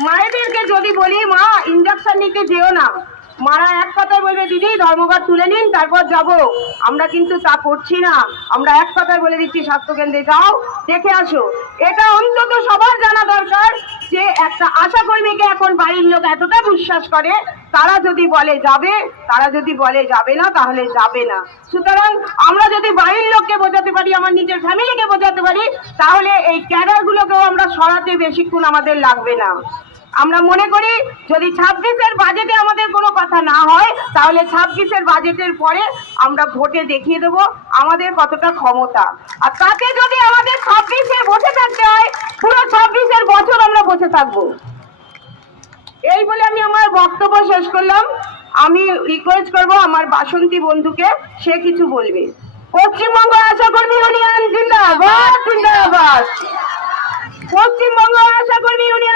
মায়েদেরকে যদি বলি মা ইঞ্জেকশন নিতে যেও না, মারা এক কথায় বলবে দিদি ধর্মঘট তুলে নিন তারপর যাব। আমরা কিন্তু তা করছি না, আমরা এক কথায় বলে দিচ্ছি স্বাস্থ্যকেন্দ্রে যাও দেখে আসো। এটা অন্তত সবার জানা দরকার যে একটা আশা কর্মীকে এখন বাড়ির লোক এতটা বিশ্বাস করে, তারা যদি বলে যাবে, তারা যদি বলে যাবে না তাহলে যাবে না। সুতরাং আমরা যদি বাড়ির লোককে বোঝাতে পারি, আমার নিজের ফ্যামিলিকে বোঝাতে পারি, তাহলে এই ক্যাডারগুলোকেও আমরা সরাতে বেশিক্ষণ আমাদের লাগবে না। আমরা মনে করি যদি 26-এর বাজেটে আমাদের কোনো কথা না হয়, তাহলে 26-এর বাজেটের পরে আমরা ভোটে দেখিয়ে দেব আমাদের কতটা ক্ষমতা। আর তাতে যদি আমাদের 26-এ বসে থাকতে হয়, পুরো 26-এর বছর আমরা বসে থাকবো। এই বলে আমি আমার বক্তব্য শেষ করলাম। আমি রিকোয়েস্ট করব আমার বাসন্তী বন্ধুকে, সে কিছু বলবে। পশ্চিমবঙ্গ আশা কর্মী ইউনিয়ন জিন্দাবাদ, জিন্দাবাদ। পশ্চিমবঙ্গ আশা কর্মী ইউনিয়ন